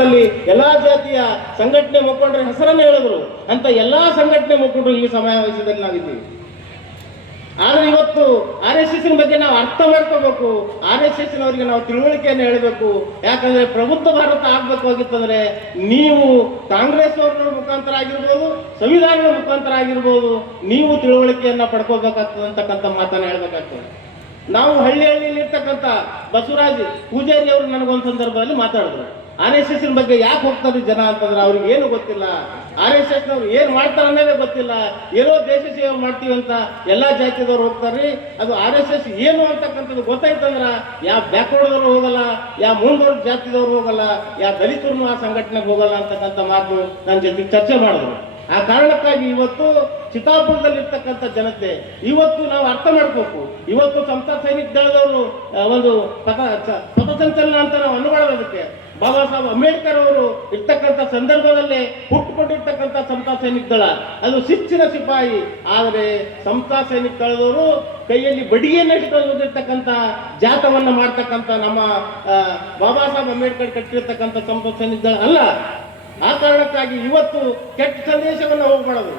ಕಾರ್ಯಕ್ರಮದಲ್ಲಿ ಎಲ್ಲಾ ಜಾತಿಯ ಸಂಘಟನೆ ಮುಖಂಡರ ಹೆಸರನ್ನು ಹೇಳಿದ್ರು. ಅಂತ ಎಲ್ಲಾ ಸಂಘಟನೆ ಮುಖಂಡರು ಈ ಸಮಾವೇಶದಲ್ಲಿ ನಾವಿದ್ದೀವಿ. ಆದ್ರೆ ಇವತ್ತು RSS ಬಗ್ಗೆ ನಾವು ಅರ್ಥ ಮಾಡ್ಕೋಬೇಕು, RSS ನವರಿಗೆ ನಾವು ತಿಳುವಳಿಕೆಯನ್ನು ಹೇಳಬೇಕು. ಯಾಕಂದ್ರೆ ಪ್ರಬುದ್ಧ ಭಾರತ ಆಗ್ಬೇಕಾಗಿತ್ತಂದ್ರೆ ನೀವು ಕಾಂಗ್ರೆಸ್ ಅವರ ಮುಖಾಂತರ ಆಗಿರ್ಬೋದು, ಸಂವಿಧಾನದ ಮುಖಾಂತರ ಆಗಿರ್ಬೋದು, ನೀವು ತಿಳುವಳಿಕೆಯನ್ನ ಪಡ್ಕೋಬೇಕಾಗ್ತದೆ ಅಂತಕ್ಕಂಥ ಮಾತನ್ನ ಹೇಳ್ಬೇಕಾಗ್ತದೆ. ನಾವು ಹಳ್ಳಿಯಲ್ಲಿ ಇರ್ತಕ್ಕಂಥ ಬಸವರಾಜ್ ಪೂಜಾರಿ ಅವರು ನನಗೊಂದು ಸಂದರ್ಭದಲ್ಲಿ ಮಾತಾಡಿದ್ರು, RSS ಬಗ್ಗೆ ಯಾಕೆ ಹೋಗ್ತಾರೆ ಜನ ಅಂತಂದ್ರೆ ಅವ್ರಿಗೆ ಏನು ಗೊತ್ತಿಲ್ಲ, RSS ನವ್ರು ಏನ್ ಮಾಡ್ತಾರೆ ಅನ್ನೋದೇ ಗೊತ್ತಿಲ್ಲ, ಏನೋ ದೇಶ ಸೇವೆ ಮಾಡ್ತೀವಿ ಅಂತ ಎಲ್ಲಾ ಜಾತಿದವ್ರು ಹೋಗ್ತಾರ್ರಿ. ಅದು RSS ಏನು ಅಂತಕ್ಕಂಥದ್ದು ಗೊತ್ತಾಯ್ತಂದ್ರ ಯಾವ ಬ್ಯಾಕ್ವರ್ಡ್ದವ್ರು ಹೋಗಲ್ಲ, ಯಾವ ಮುಂದುವರೆದ ಜಾತಿದವ್ರು ಹೋಗಲ್ಲ, ಯಾವ ದಲಿತರು ಆ ಸಂಘಟನೆಗೆ ಹೋಗಲ್ಲ ಅಂತಕ್ಕಂಥ ಮಾತು ನನ್ನ ಜೊತೆ ಚರ್ಚೆ ಮಾಡಿದ್ರು. ಆ ಕಾರಣಕ್ಕಾಗಿ ಇವತ್ತು ಚಿತ್ತಾಪುರದಲ್ಲಿರ್ತಕ್ಕಂಥ ಜನತೆ ಇವತ್ತು ನಾವು ಅರ್ಥ ಮಾಡ್ಬೇಕು. ಇವತ್ತು ಸಮತಾ ಸೈನಿಕ ದಳದವರು ಒಂದು ಪಥಸಂಚಲನ ಅಂತ ನಾವು ಅನ್ಕೊಳ್ಳೋದಕ್ಕೆ ಬಾಬಾ ಸಾಹೇಬ್ ಅಂಬೇಡ್ಕರ್ ಅವರು ಇರ್ತಕ್ಕಂಥ ಸಂದರ್ಭದಲ್ಲೇ ಹುಟ್ಟುಕೊಂಡಿರ್ತಕ್ಕಂಥ ಸಮತಾ ಸೈನಿಕ ದಳ ಅದು ಶಿಸ್ತಿನ ಸಿಪಾಯಿ. ಆದರೆ ಸಮತಾ ಸೈನಿಕ ದಳದವರು ಕೈಯಲ್ಲಿ ಬಡಿಗೆಯನ್ನು ಇಟ್ಕೊಂಡಿರ್ತಕ್ಕಂಥ ಜಾಥವನ್ನ ಮಾಡ್ತಕ್ಕಂಥ ನಮ್ಮ ಬಾಬಾ ಸಾಹೇಬ್ ಅಂಬೇಡ್ಕರ್ ಕಟ್ಟಿರ್ತಕ್ಕಂಥ ಸಮತಾ ಸೈನಿಕ ದಳ ಅಲ್ಲ. ಆ ಕಾರಣಕ್ಕಾಗಿ ಇವತ್ತು ಕೆಟ್ಟ ಸಂದೇಶವನ್ನು ಹೋಗ್ಬಾರದು.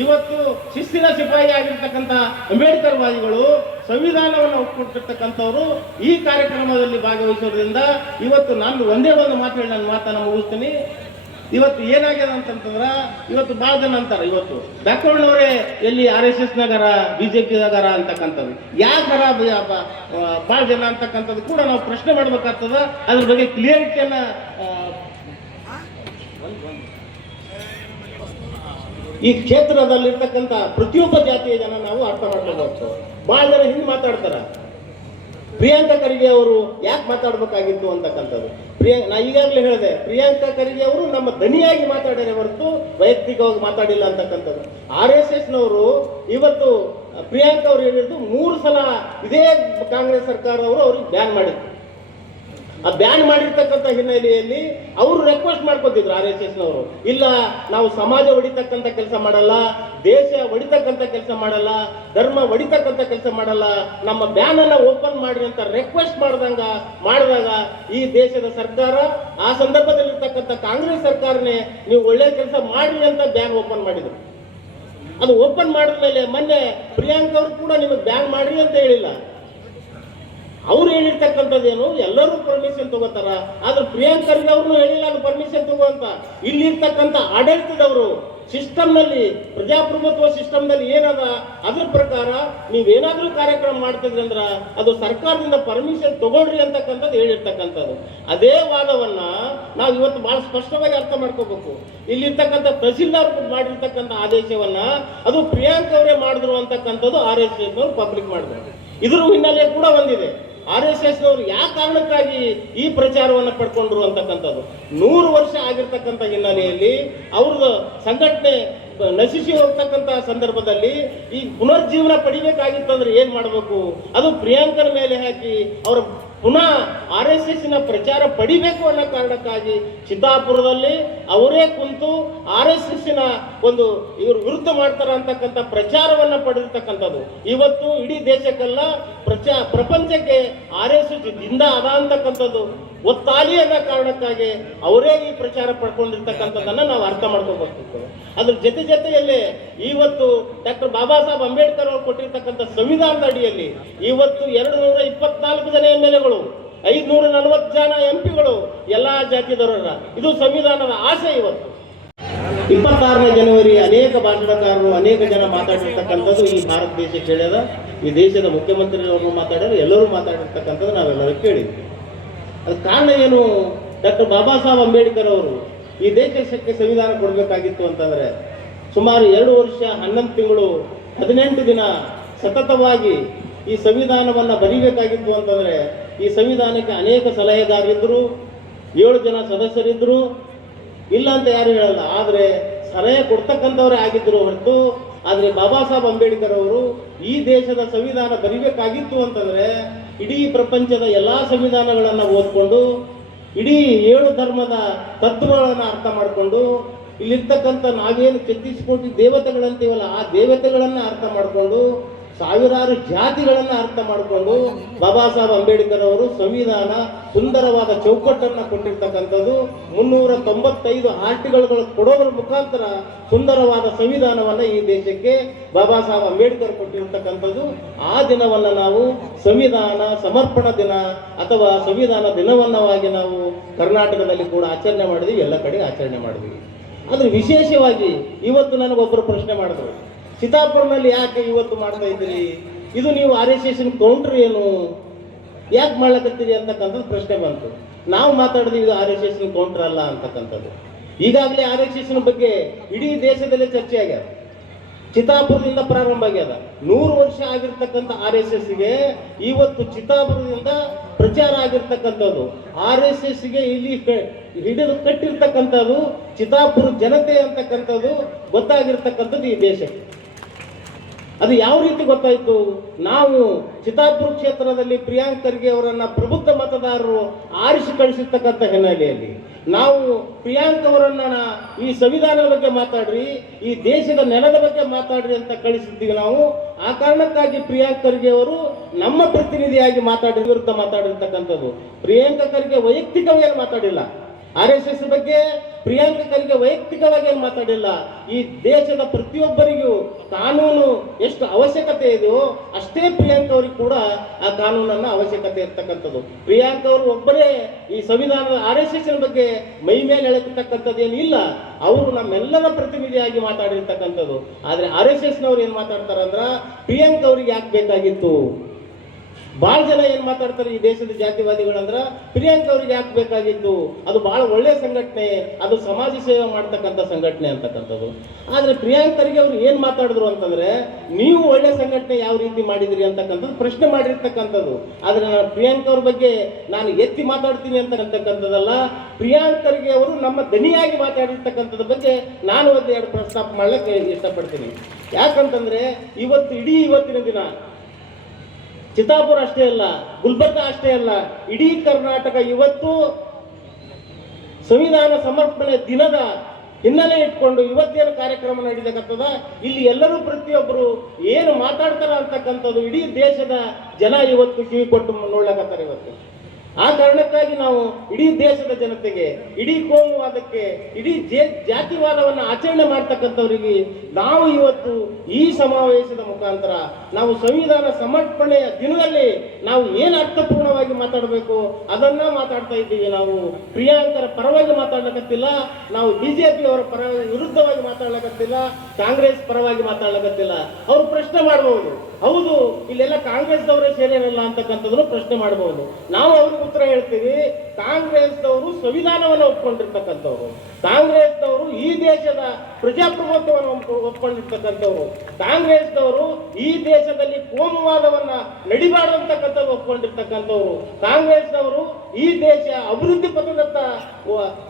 ಇವತ್ತು ಶಿಸ್ತಿನ ಸಿಪಾಯಿ ಆಗಿರ್ತಕ್ಕಂಥ ಅಂಬೇಡ್ಕರ್ ವಾದಿಗಳು ಸಂವಿಧಾನವನ್ನು ಒಪ್ಪಿಕೊಟ್ಟಿರ್ತಕ್ಕಂಥವ್ರು ಈ ಕಾರ್ಯಕ್ರಮದಲ್ಲಿ ಭಾಗವಹಿಸೋದ್ರಿಂದ ಇವತ್ತು ನಾನು ಒಂದೇ ಒಂದು ಮಾತು ನನ್ನ ಮಾತನ್ನು ಮುಗಿಸ್ತೀನಿ. ಇವತ್ತು ಏನಾಗಿದೆ ಅಂತಂತಂದ್ರ ಇವತ್ತು ಬಹಳ ಜನ ಅಂತಾರೆ, ಇವತ್ತು ಬ್ಯಾಕ್ಗ್ರೌಂಡ್ನವರೇ ಎಲ್ಲಿ RSS ನಗರ BJP ನಗರ ಅಂತಕ್ಕಂಥದ್ದು ಯಾಕರ ಬಹಳ ಜನ ಅಂತಕ್ಕಂಥದ್ದು ಕೂಡ ನಾವು ಪ್ರಶ್ನೆ ಮಾಡ್ಬೇಕಾಗ್ತದ. ಅದ್ರ ಬಗ್ಗೆ ಕ್ಲಿಯರಿಟಿಯನ್ನ ಈ ಕ್ಷೇತ್ರದಲ್ಲಿರ್ತಕ್ಕಂಥ ಪ್ರತಿಯೊಬ್ಬ ಜಾತಿಯ ಜನ ನಾವು ಅರ್ಥ ಮಾಡ್ಕೋಬೇಕು. ಬಹಳ ಜನ ಹಿಂದೆ ಮಾತಾಡ್ತಾರ, ಪ್ರಿಯಾಂಕಾ ಖರ್ಗೆ ಅವರು ಯಾಕೆ ಮಾತಾಡ್ಬೇಕಾಗಿತ್ತು ಅಂತಕ್ಕಂಥದ್ದು. ನಾ ಈಗಾಗಲೇ ಹೇಳಿದೆ, ಪ್ರಿಯಾಂಕಾ ಖರ್ಗೆ ಅವರು ನಮ್ಮ ದನಿಯಾಗಿ ಮಾತಾಡ್ಯಾರೆ ಹೊರತು ವೈಯಕ್ತಿಕವಾಗಿ ಮಾತಾಡಿಲ್ಲ ಅಂತಕ್ಕಂಥದ್ದು. RSS ನವರು ಇವತ್ತು ಪ್ರಿಯಾಂಕಾ ಅವರು ಹೇಳಿದ್ದು 3 ಸಲ ಇದೇ ಕಾಂಗ್ರೆಸ್ ಸರ್ಕಾರದವರು ಅವ್ರಿಗೆ ಬ್ಯಾನ್ ಮಾಡಿದ್ರು. ಆ ಬ್ಯಾನ್ ಮಾಡಿರ್ತಕ್ಕಂಥ ಹಿನ್ನೆಲೆಯಲ್ಲಿ ಅವರು ರಿಕ್ವೆಸ್ಟ್ ಮಾಡ್ಕೊತಿದ್ರು RSS ನವರು, ಇಲ್ಲ ನಾವು ಸಮಾಜ ಹೊಡಿತಕ್ಕಂಥ ಕೆಲಸ ಮಾಡಲ್ಲ, ದೇಶ ಹೊಡಿತಕ್ಕಂಥ ಕೆಲಸ ಮಾಡಲ್ಲ, ಧರ್ಮ ಹೊಡಿತಕ್ಕಂಥ ಕೆಲಸ ಮಾಡಲ್ಲ, ನಮ್ಮ ಬ್ಯಾನ್ ಅನ್ನ ಓಪನ್ ಮಾಡ್ರಿ ಅಂತ ರಿಕ್ವೆಸ್ಟ್ ಮಾಡಿದಾಗ ಈ ದೇಶದ ಸರ್ಕಾರ ಆ ಸಂದರ್ಭದಲ್ಲಿರ್ತಕ್ಕಂಥ ಕಾಂಗ್ರೆಸ್ ಸರ್ಕಾರನೇ ನೀವು ಒಳ್ಳೆ ಕೆಲಸ ಮಾಡ್ರಿ ಅಂತ ಬ್ಯಾನ್ ಓಪನ್ ಮಾಡಿದ್ರು. ಅದು ಓಪನ್ ಮಾಡಿದ ಮೇಲೆ ಮೊನ್ನೆ ಪ್ರಿಯಾಂಕಾ ಅವರು ಕೂಡ ನಿಮಗೆ ಬ್ಯಾನ್ ಮಾಡ್ರಿ ಅಂತ ಹೇಳಿಲ್ಲ. ಅವ್ರು ಹೇಳಿರ್ತಕ್ಕಂಥದ್ದೇನು ಎಲ್ಲರೂ ಪರ್ಮಿಷನ್ ತಗೋತಾರ, ಆದ್ರೆ ಪ್ರಿಯಾಂಕರ್ಗೆ ಅವ್ರನ್ನು ಹೇಳಿಲ್ಲ ಅದು ಪರ್ಮಿಷನ್ ತಗೋಂತ. ಇಲ್ಲಿರ್ತಕ್ಕಂಥ ಆಡಳಿತದವರು ಸಿಸ್ಟಮ್ನಲ್ಲಿ, ಪ್ರಜಾಪ್ರಭುತ್ವ ಸಿಸ್ಟಮ್ನಲ್ಲಿ ಏನದ ಅದ್ರ ಪ್ರಕಾರ ನೀವೇನಾದ್ರೂ ಕಾರ್ಯಕ್ರಮ ಮಾಡ್ತಿದ್ರಿ ಅಂದ್ರ ಅದು ಸರ್ಕಾರದಿಂದ ಪರ್ಮಿಷನ್ ತಗೊಳ್ರಿ ಅಂತಕ್ಕಂಥದ್ದು ಹೇಳಿರ್ತಕ್ಕಂಥದ್ದು. ಅದೇ ವಾದವನ್ನ ನಾವು ಇವತ್ತು ಬಹಳ ಸ್ಪಷ್ಟವಾಗಿ ಅರ್ಥ ಮಾಡ್ಕೋಬೇಕು. ಇಲ್ಲಿರ್ತಕ್ಕಂಥ ತಹಸೀಲ್ದಾರ್ ಮಾಡಿರ್ತಕ್ಕಂಥ ಆದೇಶವನ್ನ ಅದು ಪ್ರಿಯಾಂಕ್ ಅವರೇ ಮಾಡಿದ್ರು ಅಂತಕ್ಕಂಥದ್ದು RSS ನವರು ಪಬ್ಲಿಕ್ ಮಾಡಿದ್ರು. ಇದ್ರ ಹಿನ್ನೆಲೆ ಕೂಡ ಒಂದಿದೆ. RSS ನವರು ಯಾವ ಕಾರಣಕ್ಕಾಗಿ ಈ ಪ್ರಚಾರವನ್ನು ಪಡ್ಕೊಂಡ್ರು ಅಂತಕ್ಕಂಥದ್ದು 100 ವರ್ಷ ಆಗಿರ್ತಕ್ಕಂಥ ಹಿನ್ನೆಲೆಯಲ್ಲಿ ಅವ್ರದ್ದು ಸಂಘಟನೆ ನಶಿಸಿ ಹೋಗ್ತಕ್ಕಂಥ ಸಂದರ್ಭದಲ್ಲಿ ಈ ಪುನರ್ಜೀವನ ಪಡಿಬೇಕಾಗಿತ್ತಂದ್ರೆ ಏನ್ ಮಾಡಬೇಕು, ಅದು ಪ್ರಿಯಾಂಕರ ಮೇಲೆ ಹಾಕಿ ಅವರ ಪುನಃ RSS ನ ಪ್ರಚಾರ ಪಡಿಬೇಕು ಅನ್ನೋ ಕಾರಣಕ್ಕಾಗಿ ಚಿತ್ತಾಪುರದಲ್ಲಿ ಅವರೇ ಕುಂತು RSS ನ ಒಂದು ಇವರು ವಿರುದ್ಧ ಮಾಡ್ತಾರ ಅಂತಕ್ಕಂಥ ಪ್ರಚಾರವನ್ನ ಪಡೆದಿರ್ತಕ್ಕಂಥದ್ದು. ಇವತ್ತು ಇಡೀ ದೇಶಕ್ಕೆಲ್ಲ ಪ್ರಪಂಚಕ್ಕೆ RSS ದಿಂದ ಅದ ಅಂತಕ್ಕಂಥದ್ದು ಒತ್ತಾಲಿ ಅನ್ನೋ ಕಾರಣಕ್ಕಾಗಿ ಅವರೇ ಈ ಪ್ರಚಾರ ಪಡ್ಕೊಂಡಿರ್ತಕ್ಕಂಥದ್ದನ್ನ ನಾವು ಅರ್ಥ ಮಾಡ್ಕೋಬೇಕು. ಅದ್ರ ಜೊತೆಯಲ್ಲೇ ಇವತ್ತು ಡಾಕ್ಟರ್ ಬಾಬಾ ಸಾಹೇಬ್ ಅಂಬೇಡ್ಕರ್ ಅವರು ಕೊಟ್ಟಿರ್ತಕ್ಕಂಥ ಸಂವಿಧಾನದ ಅಡಿಯಲ್ಲಿ ಇವತ್ತು 224 ಜನ MLAಗಳು, 540 ಜನ MP ಗಳು ಎಲ್ಲಾ ಜಾತಿದವರ ಇದು ಸಂವಿಧಾನದ ಆಸೆ. ಇವತ್ತು 26ನೇ ಜನವರಿ ಅನೇಕ ಭಾಷಣಕಾರರು ಅನೇಕ ಜನ ಮಾತಾಡಿರ್ತಕ್ಕಂಥದ್ದು ಈ ಭಾರತ ದೇಶ ಕೇಳ್ಯದ, ಈ ದೇಶದ ಮುಖ್ಯಮಂತ್ರಿಯವರು ಮಾತಾಡ್ಯಾರ, ಎಲ್ಲರೂ ಮಾತಾಡಿರ್ತಕ್ಕಂಥದ್ದು ನಾವೆಲ್ಲರೂ ಕೇಳಿದ್ವಿ. ಅದ ಕಾರಣ ಏನು, ಡಾಕ್ಟರ್ ಬಾಬಾ ಸಾಹೇಬ್ ಅಂಬೇಡ್ಕರ್ ಅವರು ಈ ದೇಶಕ್ಕೆ ಸಂವಿಧಾನ ಕೊಡಬೇಕಾಗಿತ್ತು ಅಂತಂದ್ರೆ ಸುಮಾರು 2 ವರ್ಷ 11 ತಿಂಗಳು 18 ದಿನ ಸತತವಾಗಿ ಈ ಸಂವಿಧಾನವನ್ನ ಬರೀಬೇಕಾಗಿತ್ತು ಅಂತಂದ್ರೆ ಈ ಸಂವಿಧಾನಕ್ಕೆ ಅನೇಕ ಸಲಹೆಗಾರರಿದ್ರು, 7 ಜನ ಸದಸ್ಯರಿದ್ರು, ಇಲ್ಲ ಅಂತ ಯಾರು ಹೇಳಲ್ಲ, ಆದ್ರೆ ಸಲಹೆ ಕೊಡ್ತಕ್ಕಂಥವರೇ ಆಗಿದ್ರು ಹೊರತು. ಆದ್ರೆ ಬಾಬಾ ಸಾಹೇಬ್ ಅಂಬೇಡ್ಕರ್ ಅವರು ಈ ದೇಶದ ಸಂವಿಧಾನ ಬರೀಬೇಕಾಗಿತ್ತು ಅಂತಂದ್ರೆ ಇಡೀ ಪ್ರಪಂಚದ ಎಲ್ಲಾ ಸಂವಿಧಾನಗಳನ್ನ ಓದ್ಕೊಂಡು ಇಡೀ 7 ಧರ್ಮದ ತತ್ವಗಳನ್ನ ಅರ್ಥ ಮಾಡಿಕೊಂಡು ಇಲ್ಲಿರ್ತಕ್ಕಂಥ ನಾವೇನು 36 ಕೋಟಿ ದೇವತೆಗಳಂತೀವಲ್ಲ ಆ ದೇವತೆಗಳನ್ನ ಅರ್ಥ ಮಾಡಿಕೊಂಡು ಸಾವಿರಾರು ಜಾತಿಗಳನ್ನ ಅರ್ಥ ಮಾಡಿಕೊಂಡು ಬಾಬಾ ಸಾಹೇಬ್ ಅಂಬೇಡ್ಕರ್ ಅವರು ಸಂವಿಧಾನ ಸುಂದರವಾದ ಚೌಕಟ್ಟನ್ನು ಕೊಟ್ಟಿರ್ತಕ್ಕಂಥದ್ದು 395 ಆರ್ಟಿಕಲ್ಗಳು ಕೊಡೋದ್ರ ಮುಖಾಂತರ ಸುಂದರವಾದ ಸಂವಿಧಾನವನ್ನ ಈ ದೇಶಕ್ಕೆ ಬಾಬಾ ಸಾಹೇಬ್ ಅಂಬೇಡ್ಕರ್ ಕೊಟ್ಟಿರ್ತಕ್ಕಂಥದ್ದು. ಆ ದಿನವನ್ನ ನಾವು ಸಂವಿಧಾನ ಸಮರ್ಪಣಾ ದಿನ ಅಥವಾ ಸಂವಿಧಾನ ದಿನವನ್ನವಾಗಿ ನಾವು ಕರ್ನಾಟಕದಲ್ಲಿ ಕೂಡ ಆಚರಣೆ ಮಾಡಿದ್ವಿ, ಎಲ್ಲ ಕಡೆ ಆಚರಣೆ ಮಾಡಿದ್ವಿ. ಆದ್ರೆ ವಿಶೇಷವಾಗಿ ಇವತ್ತು ನನಗೊಬ್ಬರು ಪ್ರಶ್ನೆ ಮಾಡಿದ್ರು, ಚಿತ್ತಾಪುರನಲ್ಲಿ ಯಾಕೆ ಇವತ್ತು ಮಾಡ್ತಾ ಇದ್ದೀರಿ, ಇದು ನೀವು RSS ಕೌಂಟ್ರ್ ಏನು, ಯಾಕೆ ಮಾಡ್ಲಕತ್ತೀರಿ ಅಂತಕ್ಕಂಥದ್ದು ಪ್ರಶ್ನೆ ಬಂತು. ನಾವು ಮಾತಾಡಿದ್ವಿ ಇದು RSS ಕೌಂಟ್ರ್ ಅಲ್ಲ ಅಂತಕ್ಕಂಥದ್ದು. ಈಗಾಗಲೇ RSS ಬಗ್ಗೆ ಇಡೀ ದೇಶದಲ್ಲೇ ಚರ್ಚೆ ಆಗ್ಯದ. ಚಿತ್ತಾಪುರದಿಂದ ಪ್ರಾರಂಭ ಆಗ್ಯದ. 100 ವರ್ಷ ಆಗಿರ್ತಕ್ಕಂಥ RSSಗೆ ಇವತ್ತು ಚಿತ್ತಾಪುರದಿಂದ ಪ್ರಚಾರ ಆಗಿರ್ತಕ್ಕಂಥದ್ದು. RSSಗೆ ಇಲ್ಲಿ ಹಿಡಿದು ಕಟ್ಟಿರ್ತಕ್ಕಂಥದ್ದು ಚಿತ್ತಾಪುರ ಜನತೆ ಅಂತಕ್ಕಂಥದ್ದು ಗೊತ್ತಾಗಿರ್ತಕ್ಕಂಥದ್ದು ಈ ದೇಶಕ್ಕೆ. ಅದು ಯಾವ ರೀತಿ ಗೊತ್ತಾಯ್ತು? ನಾವು ಚಿತ್ತಾಪುರ ಕ್ಷೇತ್ರದಲ್ಲಿ ಪ್ರಿಯಾಂಕ್ ಖರ್ಗೆ ಅವರನ್ನ ಪ್ರಬುದ್ಧ ಮತದಾರರು ಆರಿಸಿ ಕಳಿಸಿರ್ತಕ್ಕಂಥ ಹಿನ್ನೆಲೆಯಲ್ಲಿ ನಾವು ಪ್ರಿಯಾಂಕ್ ಅವರನ್ನ ಈ ಸಂವಿಧಾನದ ಬಗ್ಗೆ ಮಾತಾಡ್ರಿ, ಈ ದೇಶದ ನೆಲದ ಬಗ್ಗೆ ಮಾತಾಡ್ರಿ ಅಂತ ಕಳಿಸಿದ್ದೀವಿ ನಾವು. ಆ ಕಾರಣಕ್ಕಾಗಿ ಪ್ರಿಯಾಂಕ್ ಖರ್ಗೆ ಅವರು ನಮ್ಮ ಪ್ರತಿನಿಧಿಯಾಗಿ ವಿರುದ್ಧ ಮಾತಾಡಿರ್ತಕ್ಕಂಥದ್ದು. ಪ್ರಿಯಾಂಕ ಖರ್ಗೆ ವೈಯಕ್ತಿಕವಾಗಿ ಮಾತಾಡಿಲ್ಲ, RSS ಬಗ್ಗೆ ಪ್ರಿಯಾಂಕ ಖರ್ಗೆ ವೈಯಕ್ತಿಕವಾಗಿ ಏನು ಮಾತಾಡಿಲ್ಲ. ಈ ದೇಶದ ಪ್ರತಿಯೊಬ್ಬರಿಗೂ ಕಾನೂನು ಎಷ್ಟು ಅವಶ್ಯಕತೆ ಇದೆಯೋ ಅಷ್ಟೇ ಪ್ರಿಯಾಂಕ ಅವರಿಗೆ ಕೂಡ ಆ ಕಾನೂನನ್ನ ಅವಶ್ಯಕತೆ ಇರ್ತಕ್ಕಂಥದ್ದು. ಪ್ರಿಯಾಂಕ ಅವರು ಒಬ್ಬರೇ ಈ ಸಂವಿಧಾನದ RSS ಬಗ್ಗೆ ಮೈ ಮೇಲೆ ಎಳೆತಕ್ಕಂಥದ್ದು ಏನಿಲ್ಲ, ಅವರು ನಮ್ಮೆಲ್ಲರ ಪ್ರತಿನಿಧಿಯಾಗಿ ಮಾತಾಡಿರ್ತಕ್ಕಂಥದ್ದು. ಆದ್ರೆ RSSನವ್ರು ಏನ್ ಮಾತಾಡ್ತಾರಂದ್ರ ಪ್ರಿಯಾಂಕ ಅವ್ರಿಗೆ ಯಾಕೆ ಬೇಕಾಗಿತ್ತು? ಬಹಳ ಜನ ಏನ್ ಮಾತಾಡ್ತಾರೆ ಈ ದೇಶದ ಜಾತಿವಾದಿಗಳಂದ್ರ ಪ್ರಿಯಾಂಕ ಅವ್ರಿಗೆ ಯಾಕೆ ಬೇಕಾಗಿತ್ತು, ಅದು ಬಹಳ ಒಳ್ಳೆ ಸಂಘಟನೆ, ಅದು ಸಮಾಜ ಸೇವೆ ಮಾಡ್ತಕ್ಕಂಥ ಸಂಘಟನೆ ಅಂತಕ್ಕಂಥದ್ದು. ಆದ್ರೆ ಪ್ರಿಯಾಂಕ ಖರ್ಗೆ ಅವ್ರು ಏನ್ ಮಾತಾಡಿದ್ರು ಅಂತಂದ್ರೆ ನೀವು ಒಳ್ಳೆ ಸಂಘಟನೆ ಯಾವ ರೀತಿ ಮಾಡಿದ್ರಿ ಅಂತಕ್ಕಂಥದ್ದು ಪ್ರಶ್ನೆ ಮಾಡಿರ್ತಕ್ಕಂಥದ್ದು. ಆದ್ರೆ ನಾನು ಪ್ರಿಯಾಂಕ ಅವ್ರ ಬಗ್ಗೆ ನಾನು ಎತ್ತಿ ಮಾತಾಡ್ತೀನಿ ಅಂತಕ್ಕಂಥದ್ದಲ್ಲ, ಪ್ರಿಯಾಂಕ ಖರ್ಗೆ ಅವರು ನಮ್ಮ ದನಿಯಾಗಿ ಮಾತಾಡಿರ್ತಕ್ಕಂಥದ್ರ ಬಗ್ಗೆ ನಾನು ಒಂದೆರಡು ಪ್ರಸ್ತಾಪ ಮಾಡ್ಲಿಕ್ಕೆ ಇಷ್ಟಪಡ್ತೀನಿ. ಯಾಕಂತಂದ್ರೆ ಇವತ್ತಿನ ದಿನ ಚಿತ್ತಾಪುರ ಅಷ್ಟೇ ಅಲ್ಲ, ಗುಲ್ಬರ್ಗ ಅಷ್ಟೇ ಅಲ್ಲ, ಇಡೀ ಕರ್ನಾಟಕ ಇವತ್ತು ಸಂವಿಧಾನ ಸಮರ್ಪಣೆ ದಿನದ ಹಿನ್ನೆಲೆ ಇಟ್ಕೊಂಡು ಇವತ್ತೇನು ಕಾರ್ಯಕ್ರಮ ನಡೀತಕ್ಕಂಥದ, ಇಲ್ಲಿ ಎಲ್ಲರೂ ಪ್ರತಿಯೊಬ್ಬರು ಏನು ಮಾತಾಡ್ತಾರ ಅಂತಕ್ಕಂಥದ್ದು ಇಡೀ ದೇಶದ ಜನ ಇವತ್ತು ಕಿವಿ ಕೊಟ್ಟು ನೋಡ್ಲಕತ್ತಾರೆ ಇವತ್ತು. ಆ ಕಾರಣಕ್ಕಾಗಿ ನಾವು ಇಡೀ ದೇಶದ ಜನತೆಗೆ, ಇಡೀ ಕೋಮುವಾದಕ್ಕೆ, ಇಡೀ ಜಾತಿವಾದವನ್ನು ಆಚರಣೆ ಮಾಡ್ತಕ್ಕಂಥವ್ರಿಗೆ ನಾವು ಇವತ್ತು ಈ ಸಮಾವೇಶದ ಮುಖಾಂತರ ನಾವು ಸಂವಿಧಾನ ಸಮರ್ಪಣೆಯ ದಿನದಲ್ಲಿ ನಾವು ಏನು ಅರ್ಥಪೂರ್ಣವಾಗಿ ಮಾತಾಡಬೇಕು ಅದನ್ನ ಮಾತಾಡ್ತಾ ಇದ್ದೀವಿ. ನಾವು ಪ್ರಿಯಾಂಕರ ಪರವಾಗಿ ಮಾತಾಡ್ಲಕತ್ತಿಲ್ಲ, ನಾವು ಬಿಜೆಪಿ ಅವರ ಪರವಾಗಿ ವಿರುದ್ಧವಾಗಿ ಮಾತಾಡ್ಲಕತ್ತಿಲ್ಲ, ಕಾಂಗ್ರೆಸ್ ಪರವಾಗಿ ಮಾತಾಡ್ಲಕತ್ತಿಲ್ಲ. ಅವ್ರು ಪ್ರಶ್ನೆ ಮಾಡಬಹುದು, ಹೌದು ಇಲ್ಲೆಲ್ಲ ಕಾಂಗ್ರೆಸ್ದವರೇ ಸೇರಿರಲ್ಲ ಅಂತಕ್ಕಂಥದ್ದನ್ನು ಪ್ರಶ್ನೆ ಮಾಡಬಹುದು. ನಾವು ಅವ್ರಿಗೆ ಉತ್ತರ ಹೇಳ್ತೀವಿ, ಕಾಂಗ್ರೆಸ್ದವರು ಸಂವಿಧಾನವನ್ನು ಒಪ್ಕೊಂಡಿರ್ತಕ್ಕಂಥವ್ರು, ಕಾಂಗ್ರೆಸ್ದವರು ಈ ದೇಶದ ಪ್ರಜಾಪ್ರಭುತ್ವವನ್ನು ಒಪ್ಕೊಂಡಿರ್ತಕ್ಕಂಥವ್ರು, ಕಾಂಗ್ರೆಸ್ದವರು ಈ ದೇಶದಲ್ಲಿ ಕೋಮುವಾದವನ್ನ ನಡಿಬಾರ್ದಂತಕ್ಕಂಥದ್ದು ಒಪ್ಕೊಂಡಿರ್ತಕ್ಕಂಥವ್ರು, ಕಾಂಗ್ರೆಸ್ದವರು ಈ ದೇಶ ಅಭಿವೃದ್ಧಿ ಪಥದತ್ತ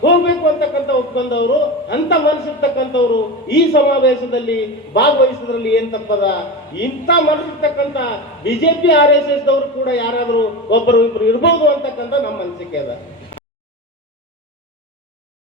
ಹೋಗ್ಬೇಕು ಅಂತಕ್ಕಂಥ ಒಪ್ಕೊಂಡವರು. ಅಂತ ಮನಸ್ಸಿರ್ತಕ್ಕಂಥವ್ರು ಈ ಸಮಾವೇಶದಲ್ಲಿ ಭಾಗವಹಿಸೋದ್ರಲ್ಲಿ ಏನ್ ತಪ್ಪದ? ಇಂಥ ಮನಸ್ಸಿರ್ತಕ್ಕಂಥ ಬಿಜೆಪಿ RSSದವರು ಕೂಡ ಯಾರಾದರೂ ಒಬ್ಬರು ಇಬ್ಬರು ಇರ್ಬೋದು ಅಂತಕ್ಕಂಥ ನಮ್ಮ ಅನಿಸಿಕೆ ಅದ.